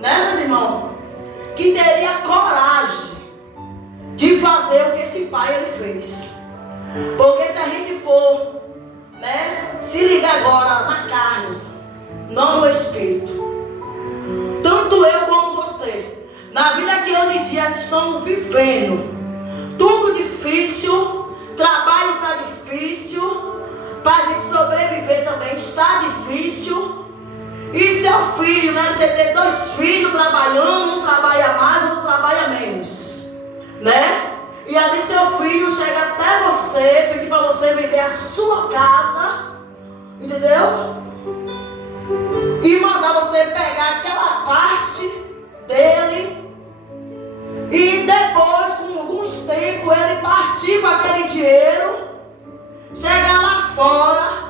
né, meus irmãos, que teria coragem de fazer o que esse pai ele fez. Porque se a gente for, né, se ligar agora na carne, não no espírito, tanto eu como você, na vida que hoje em dia estamos vivendo, tudo difícil, trabalho está difícil, para a gente sobreviver também está difícil. E seu filho, né? Você ter 2 filhos trabalhando, um trabalha mais, outro trabalha menos, né? E ali seu filho chega até você, pedir para você vender a sua casa, entendeu? E mandar você pegar aquela parte dele. E depois, com alguns tempos, ele partir com aquele dinheiro, chegar lá fora,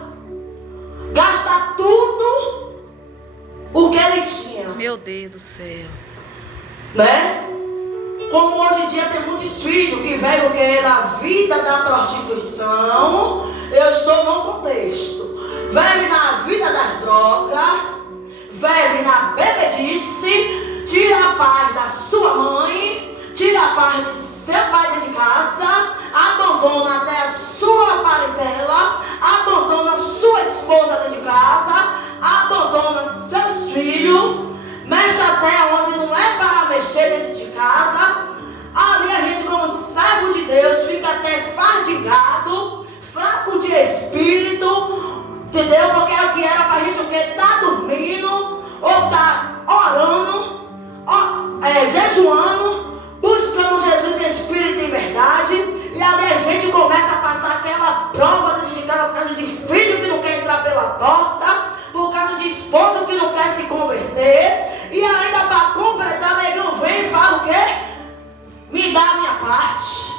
gastar tudo o que ele tinha. Meu Deus do céu. Né? Como hoje em dia tem muitos filhos que veem o que? Na vida da prostituição. Eu estou no contexto. Vive na vida das drogas, vive na bebedice, tira a paz da sua mãe, tira a paz de seu pai dentro de casa, abandona até a sua parentela, abandona sua esposa dentro de casa, abandona seus filhos, mexe até onde não é para mexer dentro de casa. Ali a gente, como servo de Deus, fica até fadigado, fraco de espírito, entendeu? Porque é o que era para a gente o que? Tá dormindo, ou tá orando, jejuando, buscando Jesus em espírito e em verdade. E ali a gente começa a passar aquela prova dentro de casa por causa de filho que não quer entrar pela porta, por causa de esposo que não quer se converter. E ainda para completar, o neguinho vem e fala o quê? Me dá a minha parte.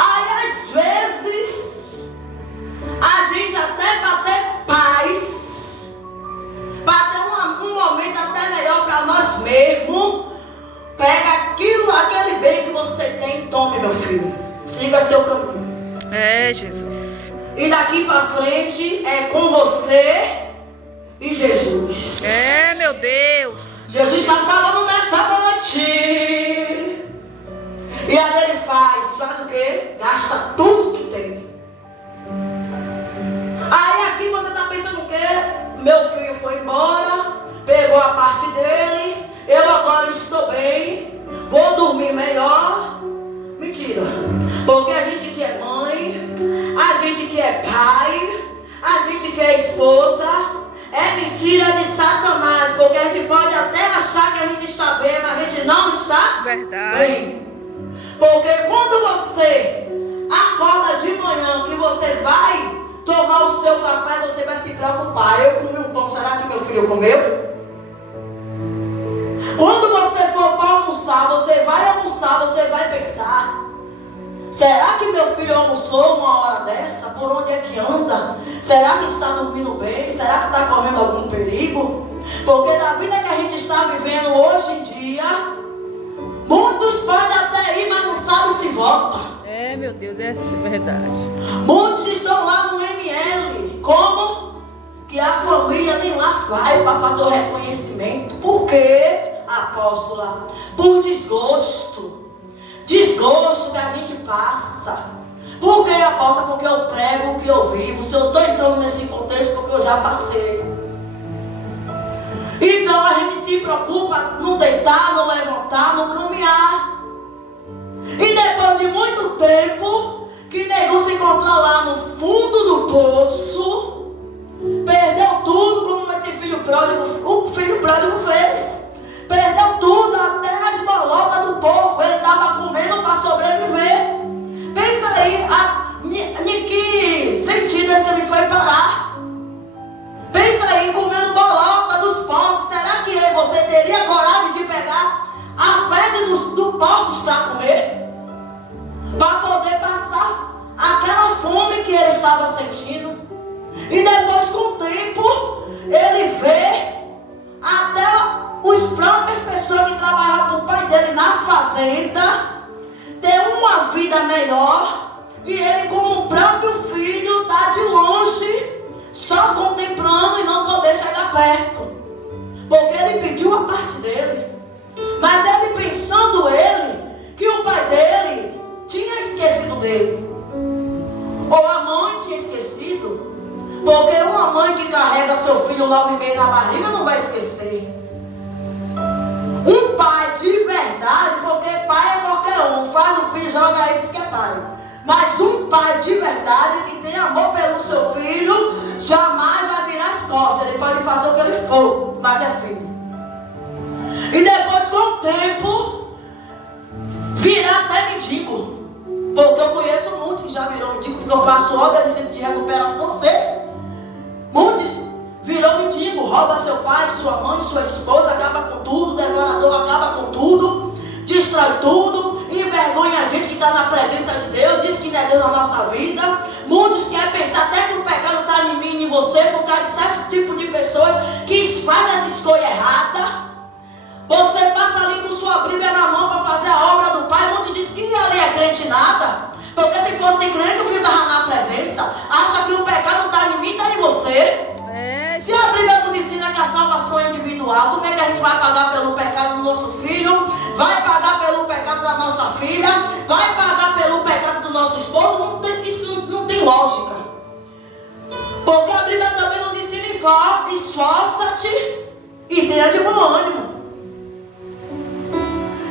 Aí às vezes a gente até para ter paz, para ter um momento até melhor para nós mesmos, pega aquele bem que você tem, tome, meu filho, siga seu caminho. É, Jesus. E daqui para frente é com você e Jesus. É, meu Deus. Jesus está falando nessa noite. E aí ele faz o quê? Gasta tudo que tem. Aí aqui você está pensando o quê? Meu filho foi embora, pegou a parte dele, eu agora estou bem, vou dormir melhor. Mentira. Porque a gente que é mãe, a gente que é pai, a gente que é esposa, é mentira de Satanás. Porque a gente pode até achar que a gente está bem, mas a gente não está bem. Porque quando você acorda de manhã, que você vai tomar o seu café, você vai se preocupar. Eu comi um pão, será que meu filho comeu? Quando você for para almoçar, você vai pensar: será que meu filho almoçou uma hora dessa? Por onde é que anda? Será que está dormindo bem? Será que está correndo algum perigo? Porque na vida que a gente está vivendo hoje em dia, muitos podem até ir, mas não sabem se volta. É, meu Deus, é verdade. Muitos estão lá no ML. Como? Que a família nem lá vai para fazer o reconhecimento. Por quê, apóstola? Por desgosto. Desgosto que a gente passa. Por quê, apóstola? Porque eu prego o que eu vivo. Se eu estou entrando nesse contexto, porque eu já passei. Então a gente se preocupa no deitar, no levantar, no caminhar. E depois de muito tempo, que nego se encontrou lá no fundo do poço, perdeu tudo, como esse filho pródigo, o filho pródigo fez. Perdeu tudo, até as bolotas do porco ele estava comendo para sobreviver. Pensa aí, em que sentido esse me foi parar? Pensa aí, comendo bolota dos porcos. Será que você teria coragem de pegar a fezes dos porcos para comer? Para poder passar aquela fome que ele estava sentindo. E depois, com o tempo, ele vê até os próprias pessoas que trabalhavam para o pai dele na fazenda ter uma vida melhor. E ele, como o próprio filho, está de longe, só contemplando e não poder chegar perto. Porque por parte dele. Mas ele pensando que o pai dele tinha esquecido dele. Ou a mãe tinha esquecido. Porque uma mãe que carrega seu filho 9 meses na barriga não vai esquecer. Um pai de verdade, porque pai é qualquer um, faz o filho, joga aí e diz que é pai. Mas um pai de verdade que tem amor pelo seu filho, jamais vai virar as costas. Ele pode fazer o que ele for, mas é filho. E depois, com o tempo, virar até mendigo. Porque eu conheço muitos que já virou mendigo, porque eu faço obra de centro de recuperação cedo. Muitos virou mendigo, rouba seu pai, sua mãe, sua esposa, acaba com tudo, devorador acaba com tudo, destrói tudo, envergonha a gente que está na presença de Deus, diz que não é Deus na nossa vida. Muitos querem pensar até que o pecado está em mim e em você, por causa de certo tipo de pessoas que fazem essa escolha errada. Você passa ali com sua Bíblia na mão para fazer a obra do Pai, muitos dizem que ali é crente nada. Porque se fosse crente, o filho estava na presença. Acha que o pecado está em mim, está em você. Se a Bíblia nos ensina que a salvação é individual, como é que a gente vai pagar pelo pecado do nosso filho? Vai pagar pelo pecado da nossa filha? Vai pagar pelo pecado do nosso esposo? Isso não tem lógica. Porque a Bíblia também nos ensina: esforça-te e tenha de bom ânimo.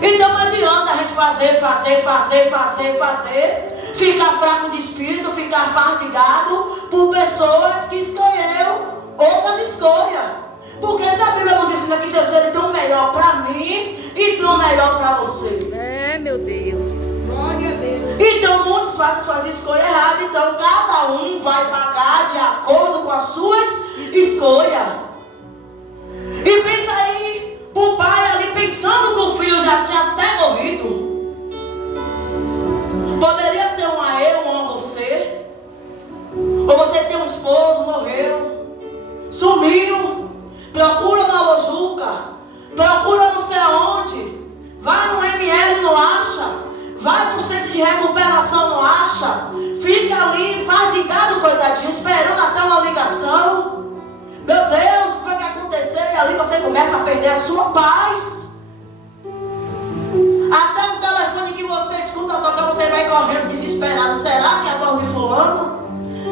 Então não adianta a gente fazer, ficar fraco de espírito, ficar fadigado por pessoas que escolheu outras escolhas. Porque se a Bíblia nos ensina que Jesus ele tem o melhor para mim e tem o melhor para você. É, meu Deus. Glória a Deus. Então muitos fazem escolha errada. Então cada um vai pagar de acordo com as suas escolhas. E pensa aí, o pai ali pensando que o filho já tinha até morrido. Poderia ser uma eu, uma você. Ou você tem um esposo, morreu, sumiu. Procura na Lojuca, procura não sei aonde. Vai no ML, não acha. Vai no centro de recuperação, não acha. Fica ali, fadigado, coitadinho, esperando até uma ligação. Meu Deus, o que vai acontecer? E ali você começa a perder a sua paz. Até um telefone que você escuta tocar, você vai correndo desesperado. Será que é a voz de fulano?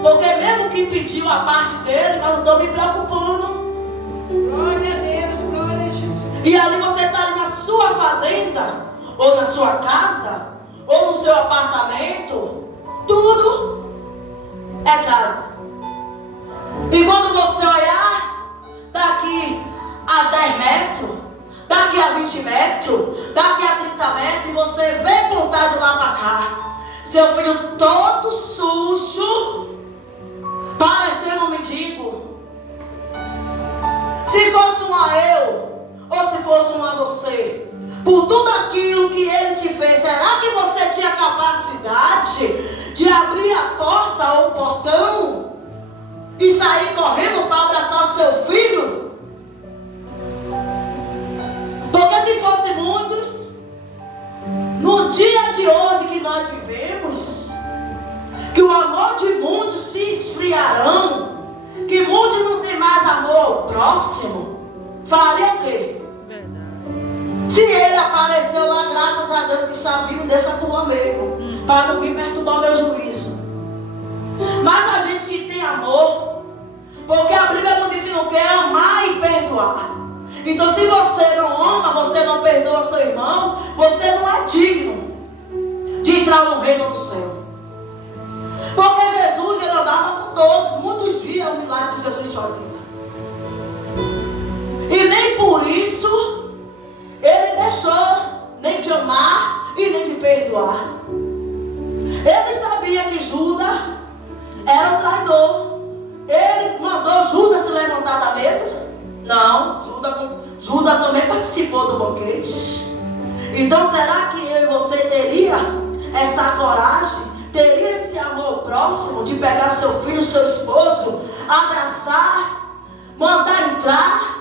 Porque mesmo que pediu a parte dele, mas eu estou me preocupando. Glória a Deus, glória a Jesus. E ali você está ali na sua fazenda, ou na sua casa, ou no seu apartamento. Tudo é casa. E quando você olhar, daqui a 10 metros, daqui a 20 metros, daqui a 30 metros, e você vê pontar de lá para cá, seu filho todo sujo, parecendo um mendigo. Se fosse uma eu, ou se fosse uma você, por tudo aquilo que ele te fez, será que você tinha capacidade de abrir a porta ou o portão e sair correndo para abraçar seu filho? Porque se fosse muitos, no dia de hoje que nós vivemos, que o amor de muitos se esfriarão, que muitos não têm mais amor ao próximo, faria o quê? Verdade. Se ele apareceu lá, graças a Deus que já viu, deixa por lá mesmo, para não vir perturbar o meu juízo. Mas a gente que tem amor, porque a Bíblia nos ensina o que é amar e perdoar. Então se você não ama, você não perdoa seu irmão, você não é digno de entrar no reino do céu. Porque Jesus, ele andava com todos, muitos viam o milagre que Jesus fazia. E nem por isso ele deixou nem de amar e nem de perdoar. Ele sabia que Judas era um traidor. Ele mandou Judas se levantar da mesa? Não, Judas também participou do banquete. Então será que eu e você teria essa coragem, teria esse amor próximo de pegar seu filho, seu esposo, abraçar, mandar entrar?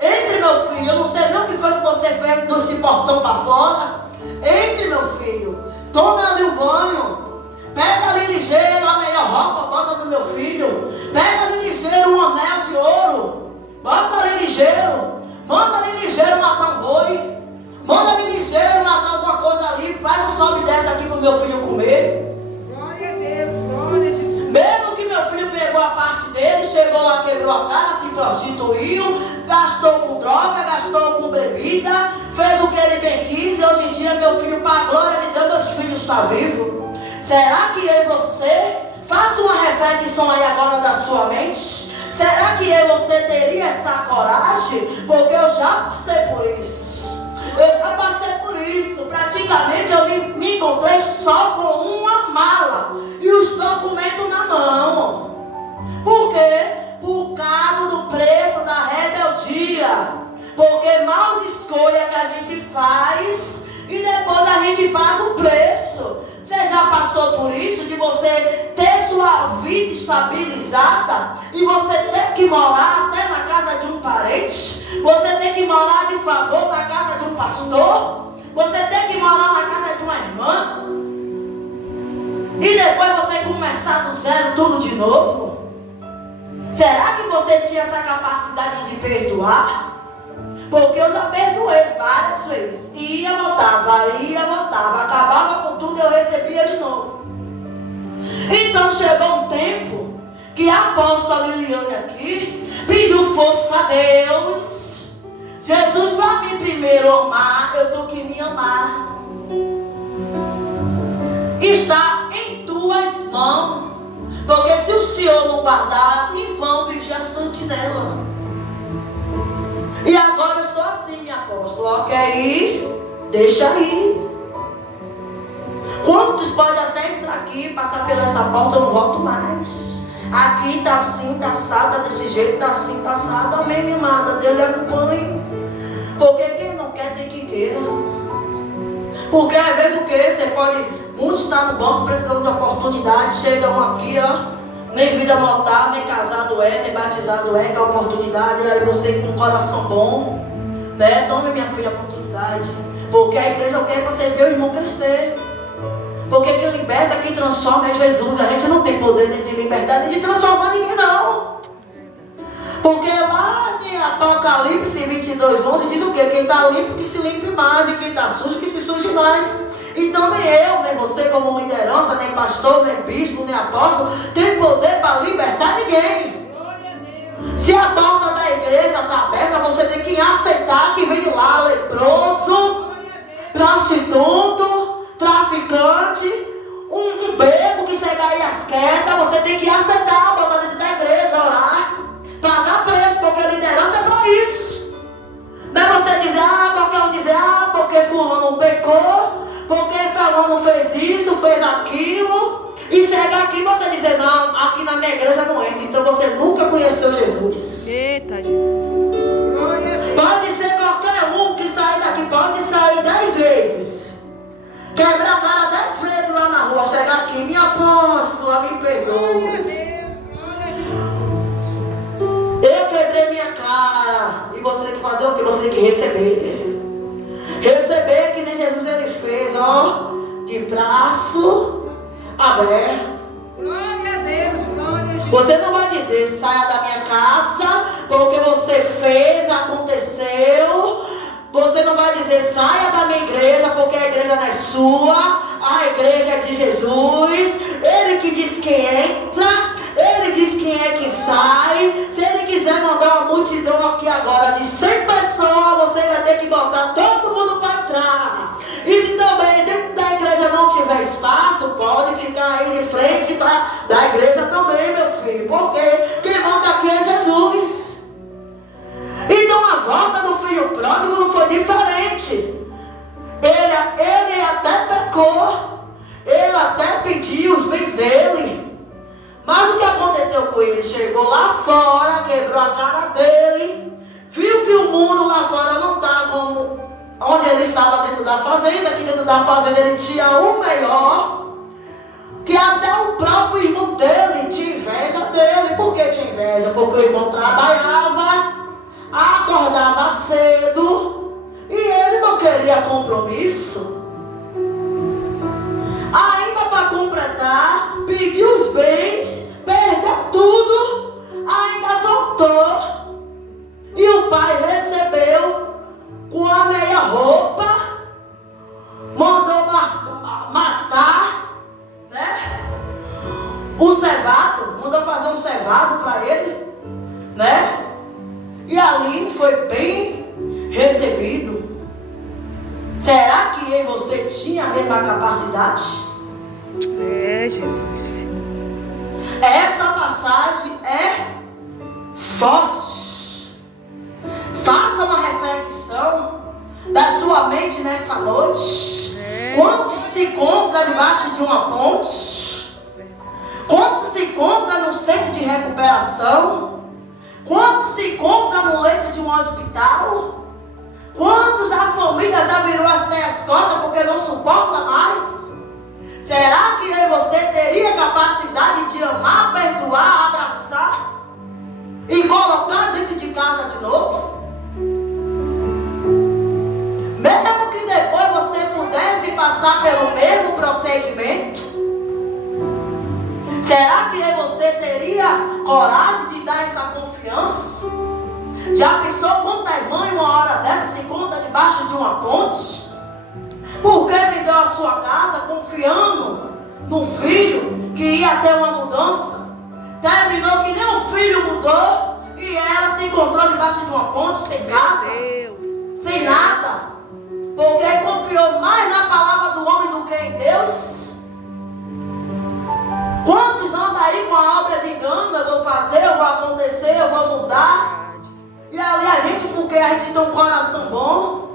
Entre, meu filho, eu não sei nem o que foi que você fez desse portão para fora. Entre, meu filho, toma ali o banho, pega ali ligeiro a melhor roupa, bota no meu filho, pega ali ligeiro um anel de ouro, bota ali ligeiro, Manda ali ligeiro matar um boi. Manda ali ligeiro matar alguma coisa ali. Faz um sobe e desce aqui para o meu filho comer. Glória a Deus, glória a Jesus. Mesmo que meu filho pegou a parte dele, chegou lá, quebrou a cara, se prostituiu, gastou com droga, gastou com bebida, fez o que ele bem quis, e hoje em dia meu filho, para a glória de Deus, meus filhos estão vivos. Será que eu e você, faça uma reflexão aí agora da sua mente, será que eu e você teria essa coragem? Porque eu já passei por isso. Eu já passei por isso. Praticamente eu me encontrei só com uma mala e os documentos na mão. Por quê? Por causa do preço da rebeldia. Porque maus escolhas que a gente faz e depois a gente paga o preço. Você já passou por isso? De você ter sua vida estabilizada e você ter que morar até na casa de um parente? Você ter que morar de favor na casa de um pastor? Você ter que morar na casa de uma irmã? E depois você começar do zero tudo de novo? Será que você tinha essa capacidade de perdoar? Porque eu já perdoei várias vezes. Ia, voltava, acabava com tudo e eu recebia de novo. Então chegou um tempo que a apóstola Liliane aqui pediu força a Deus. Jesus, para mim primeiro amar, eu tenho que me amar. Está em tuas mãos. Porque se o Senhor não guardar, em vão vigia a sentinela. E agora eu estou assim, minha apóstola. Quer ir? Deixa ir. Quantos podem até entrar aqui, passar pela essa porta, eu não volto mais. Aqui está assim, está assado, está desse jeito, está assim, está assado. Amém, minha amada. Deus lhe acompanhe. Porque quem não quer tem que queira. Porque às vezes o que? Você pode, muitos estão no banco precisando de oportunidade, chegam aqui, ó. Nem vida notar, nem casado nem batizado que é a oportunidade. Aí você com um coração bom, né? Tome, minha filha, a oportunidade. Porque a igreja quer para você ver o irmão crescer. Porque quem liberta, quem transforma é Jesus. A gente não tem poder nem de libertar, nem de transformar ninguém, não. Porque lá em Apocalipse 22:11 diz o quê? Quem está limpo que se limpe mais, e quem está sujo que se suje mais. Então nem eu, nem você como liderança, nem pastor, nem bispo, nem apóstolo tem poder para libertar ninguém. Se a porta da igreja está aberta, você tem que aceitar que vem de lá leproso, prostituto, traficante, um bebo que chega aí às quedas. Você tem que aceitar, botar dentro da igreja, orar, pagar preço, porque liderança é para isso. Não é você dizer, qualquer um dizer, porque fulano pecou, porque fulano fez isso, fez aquilo, e chega aqui e você dizer, não, aqui na minha igreja não entra. Então você nunca conheceu Jesus. Eita, Jesus. Glória a Deus. Pode ser qualquer um que sair daqui, pode sair 10 vezes, quebrar a cara 10 vezes lá na rua, chegar aqui, minha apóstola, me Glória a perdoe. Deus, glória a Jesus. Eu quebrei minha cara. E você tem que fazer o que? Você tem que receber. Receber que nem Jesus ele fez, ó, de braço aberto. Glória a Deus, glória a Jesus. Você não vai dizer, saia da minha casa, porque você fez, aconteceu. Você não vai dizer, saia da minha igreja, porque a igreja não é sua, a igreja é de Jesus. Ele que diz quem entra, ele diz quem é que sai. Se ele quiser mandar uma multidão aqui agora de 100 pessoas, você vai ter que botar todo mundo para entrar. E se também dentro da igreja não tiver espaço, pode ficar aí de frente da igreja também, meu filho. Porque quem manda aqui é Jesus. Então a volta do filho pródigo não foi diferente. Ele até pecou. Ele até pediu os bens dele. Mas o que aconteceu com ele? Chegou lá fora, quebrou a cara dele, viu que o mundo lá fora não está como onde ele estava dentro da fazenda, que dentro da fazenda ele tinha o melhor, que até o próprio irmão dele tinha inveja dele. Por que tinha inveja? Porque o irmão trabalhava, acordava cedo e ele não queria compromisso. Ainda para completar, pediu os bens, perdeu tudo, ainda voltou. E o pai recebeu foi bem recebido. Será que eu e você tinha a mesma capacidade? É, Jesus. Essa passagem é forte. Faça uma reflexão da sua mente nessa noite. Quanto se encontra debaixo de uma ponte? Quanto se encontra no centro de recuperação? Quanto se encontra no leito de um hospital? Quantos a família já virou as costas porque não suporta mais? Será que eu e você teria capacidade de amar, perdoar, abraçar e colocar dentro de casa de novo? Mesmo que depois você pudesse passar pelo mesmo procedimento, será que eu e você teria coragem de dar essa confiança? Já pensou quantas mães uma hora dessa se encontra debaixo de uma ponte? Porque me deu a sua casa confiando no filho que ia ter uma mudança. Terminou que nem o filho mudou e ela se encontrou debaixo de uma ponte, sem casa, sem nada. Porque confiou mais na palavra do homem do que em Deus. Quantos andam aí com a obra de engano? Eu vou fazer, eu vou acontecer, eu vou mudar. E ali a gente, porque a gente tem um coração bom,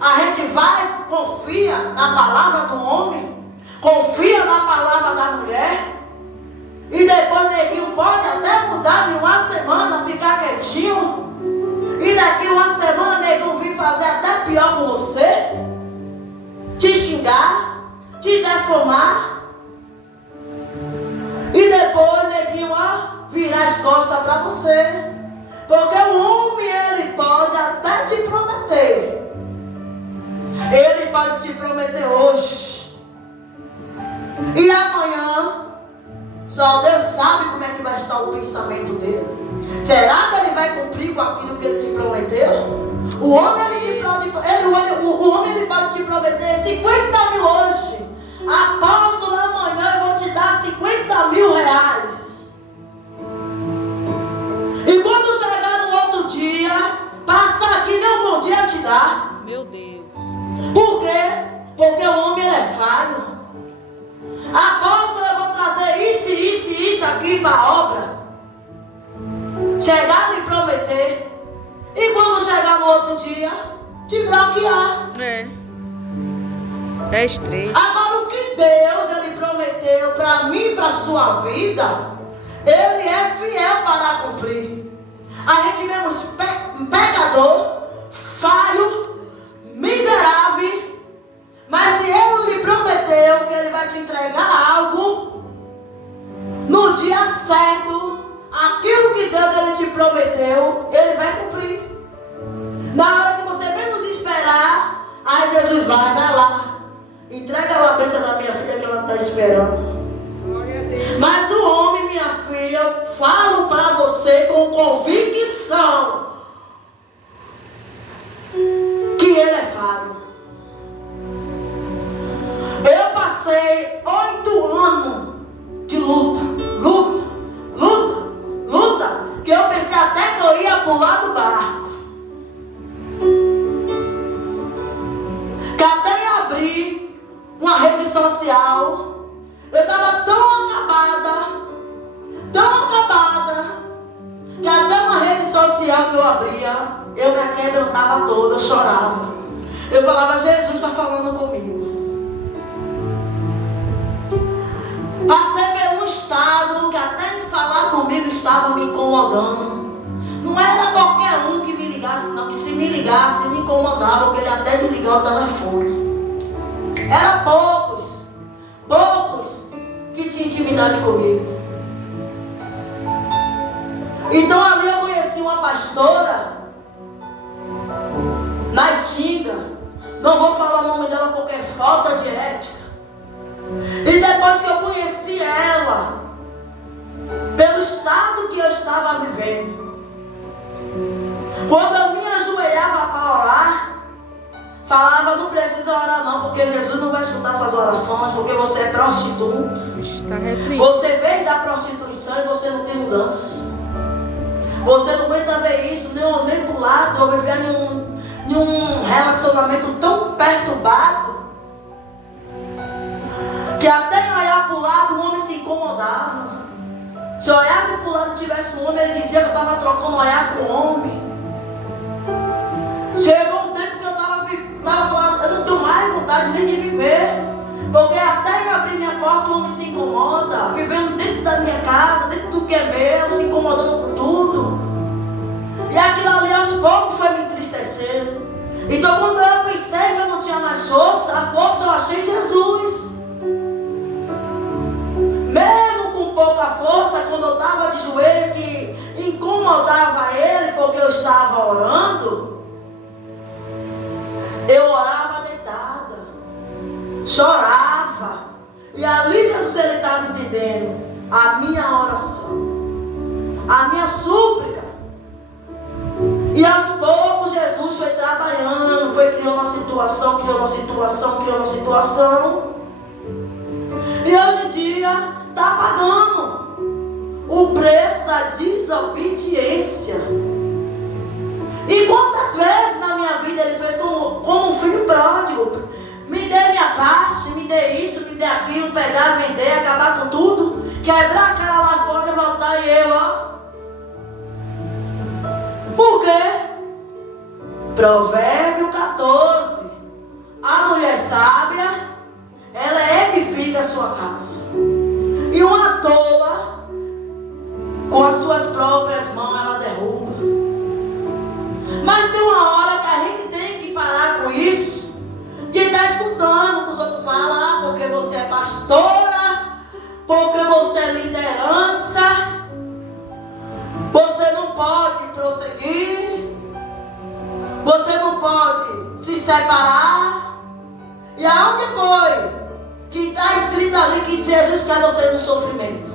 a gente vai, confia na palavra do homem, confia na palavra da mulher, e depois o neguinho pode até mudar de uma semana, ficar quietinho, e daqui uma semana o neguinho vir fazer até pior com você, te xingar, te deformar, e depois o neguinho virar as costas para você. Porque o homem, ele pode até te prometer. Ele pode te prometer hoje. E amanhã, só Deus sabe como é que vai estar o pensamento dele. Será que ele vai cumprir com aquilo que ele te prometeu? O homem, ele pode te prometer 50 mil hoje. Apóstolo, amanhã eu vou te dar 50 mil reais. E quando chegar no outro dia, passar aqui, nem um bom dia te dá. Meu Deus. Por quê? Porque o homem, ele é falho. Apóstolo, eu vou trazer isso aqui para a obra. Chegar a lhe prometer. E quando chegar no outro dia, te bloquear. É estreito. Agora o que Deus, ele prometeu para mim, para a sua vida, ele é fiel para cumprir. A gente vemos pecador, falho, miserável, mas se ele lhe prometeu que ele vai te entregar algo, no dia certo, aquilo que Deus ele te prometeu, ele vai cumprir. Na hora que você menos esperar, aí Jesus vai lá, entrega a cabeça da minha filha que ela está esperando. Mas o homem, minha filha, eu falo para você com convicção que ele é falho. Eu passei 8 anos de luta, que eu pensei até que eu ia pular do barco. Cadê abrir uma rede social? Eu estava tão acabada, que até uma rede social que eu abria, eu me aquebrantava toda, eu chorava. Eu falava, Jesus está falando comigo. Passei pelo estado que até em falar comigo estava me incomodando. Não era qualquer um que me ligasse, não, que se me ligasse me incomodava, eu queria até desligar o telefone. Era poucos que tinham intimidade comigo. Então ali eu conheci uma pastora na Itinga. Não vou falar o nome dela porque é falta de ética. E depois que eu conheci ela, pelo estado que eu estava vivendo, quando eu me ajoelhava para orar, falava, não precisa orar não, porque Jesus não vai escutar suas orações, porque você é prostituta. Está repreendido. Você veio da prostituição e você não tem mudança. Você não aguenta ver isso, nem para o lado, pastor vivia em um relacionamento tão perturbado que até em olhar para o lado o homem se incomodava. Se olhasse para o lado e tivesse um homem, ele dizia que eu estava trocando olhar com o homem. Chegou um tempo que eu estava falando, eu não tenho mais vontade nem de viver. Porque até em abrir minha porta o homem se incomoda, vivendo dentro da minha casa, dentro do que é meu, se incomodando com tudo. E aquilo ali aos poucos foi me entristecendo. Então quando eu pensei que eu não tinha mais força, a força eu achei em Jesus. Mesmo com pouca força, quando eu estava de joelho, que incomodava ele porque eu estava orando, eu orava deitada, chorava. E ali Jesus ele estava entendendo a minha oração, a minha súplica. E aos poucos Jesus foi trabalhando, foi criando uma situação, criando uma situação, criando uma situação. E hoje em dia está pagando o preço da desobediência. E quantas vezes na minha vida ele fez como um filho pródigo? Me dê minha parte, me dê isso, me dê aquilo, pegar, vender, acabar com tudo, quebrar a cara lá fora e voltar e eu, ó. Por quê? Provérbio 14. A mulher sábia, ela edifica a sua casa. E uma tola, com as suas próprias mãos, ela derruba. Mas tem uma hora que a gente tem que parar com isso, de estar escutando o que os outros falam, porque você é pastora, porque você é liderança, você não pode prosseguir, você não pode se separar. E aonde foi que está escrito ali que Jesus quer você no sofrimento?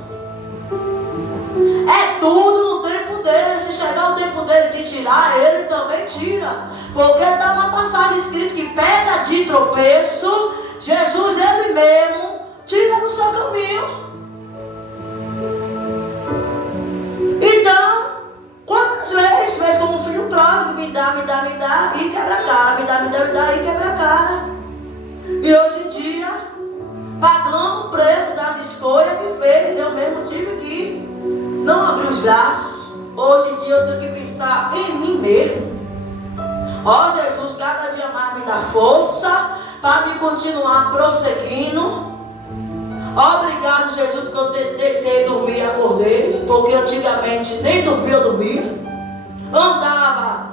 É tudo no tempo dele. Se chegar o tempo dele de tirar, ele também tira. Porque está uma passagem escrita que pedra de tropeço, Jesus ele mesmo tira do seu caminho. Então, quantas vezes fez como um filho pródigo, me dá, e quebra a cara, me dá, e quebra a cara. E hoje em dia, pagando o preço das escolhas que fez, eu mesmo tive que não abrir os braços. Hoje em dia eu tenho que pensar em mim mesmo. Ó Jesus, cada dia mais me dá força para me continuar prosseguindo. Obrigado, Jesus, porque eu tentei dormir e acordei. Porque antigamente nem dormia, eu dormia. Andava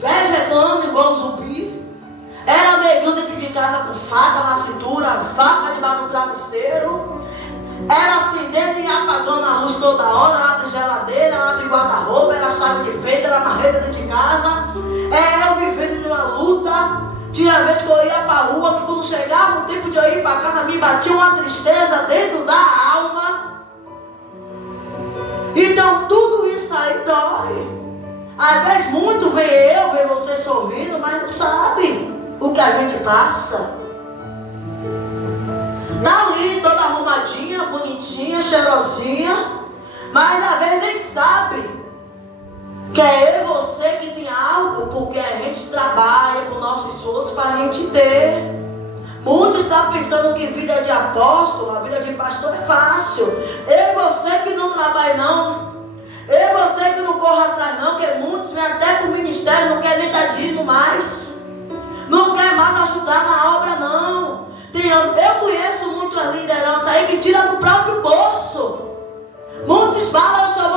vegetando igual um zumbi. Era negando dentro de casa com faca na cintura, faca debaixo do travesseiro. Era acendendo e apagando a luz toda hora. Abre geladeira, abre guarda-roupa, era chave de fenda, era marreta dentro de casa. Eu vivendo numa luta. Tinha vezes que eu ia para a rua, que quando chegava o tempo de eu ir para casa, me batia uma tristeza dentro da alma. Então tudo isso aí dói. Às vezes muito vê você sorrindo, mas não sabe o que a gente passa. Tá ali toda arrumadinha, bonitinha, cheirosinha, mas às vezes nem sabe que é eu e você que tem algo, porque a gente trabalha com o nosso esforço para a gente ter. Muitos estão pensando que vida de apóstolo, a vida de pastor é fácil. Eu e você que não trabalha não. Eu e você que não corre atrás não, porque muitos vêm até para o ministério, não quer nem dar dízimo mais. Não quer mais ajudar na obra não. Eu conheço muita liderança aí que tira do próprio bolso. Muitos falam, eu só